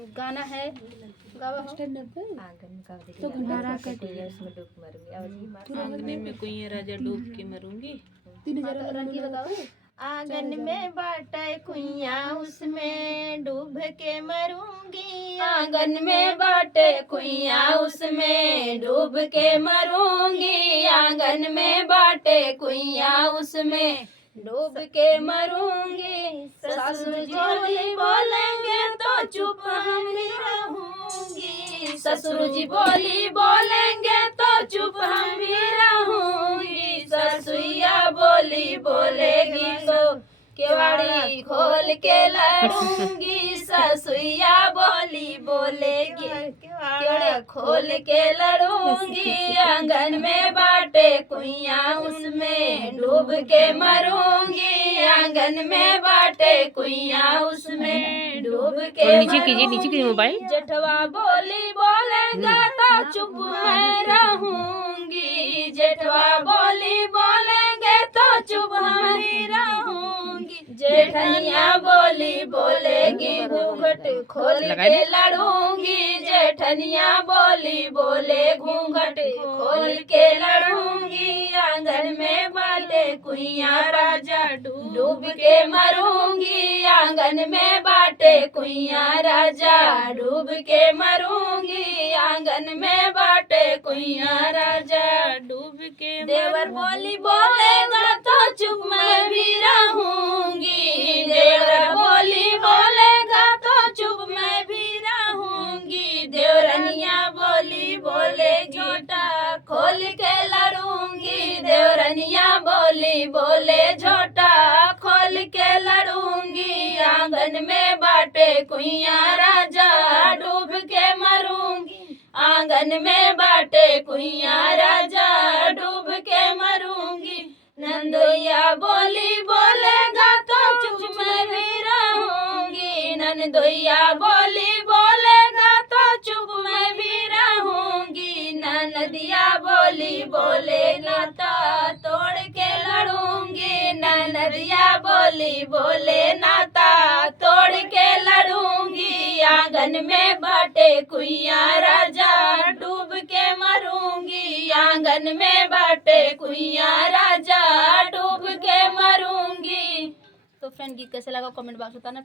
गाना है गावा हो। आंगन का देखिए हरा कटिया उसमें डूब मरूंगी आंगन में कोई राजा डूब के मरूंगी। रंगी बताओ। आंगन में बाटे कुइया उसमें डूब के मरूंगी। आंगन में बाटे कुइया उसमें डूब के मरूंगी। आंगन में बाटे कुइया उसमें डूब के मरूंगी। ससुर जी बोलेंगे तो चुप हम भी रहूंगी। ससुर जी बोलेंगे तो चुप हम भी रहूंगी। ससुइया बोलेगी तो केवाड़ी खोल के लड़ूंगी। ससुइया बोलेगी केवाड़ी खोल के लड़ूंगी। आंगन में बाटे कुइया उसमें डूब के मरूंगी। आंगन में बाटे कुइया उसमें डूब के नीचे कीजिए मोबाइल। जेठवा बोलेगा तो चुप मैं रहूंगी। जेठवा बोलेंगे तो चुप हम ही रहूंगी। जेठनिया बोलेगी घूंघट खोल के लड़ूंगी। जेठनिया बोले घूंघट खोल के लड़ूंगी। आंगन में बाटे कुइया राजा डूब के मरूंगी। आंगन में बाटे कुइया राजा डूब के मरूंगी। आंगन में बाटे कुइया राजा डूब के देवर बोलेगा तो चुप मैं भी रहूंगी। देवर बोलेगा तो चुप मैं भी रहूंगी। देवरनिया बोलेगी झोटा खोल के लड़ूंगी। देवरनिया बोले झोटा खोल के लड़ूंगी। आंगन में बाटे कुइया राजा डूब के मरूंगी। आंगन में बाटे कुइया राजा डूब के मरूंगी। नंदोइया बोलेगा तो चुप मैं भी रहूंगी। नंदोइया बोलेगा तो चुप मैं भी रहूंगी। ननदिया बोलेगा तो तोड़ के लड़ूंगी। ननदिया बोले नाता तोड़ के लड़ूंगी। आंगन में बाटे कुइया राजा डूब के मरूंगी। आंगन में बाटे कुइया राजा डूब के मरूंगी। तो फ्रेंड गीत कैसे लगा कमेंट बॉक्स बताना।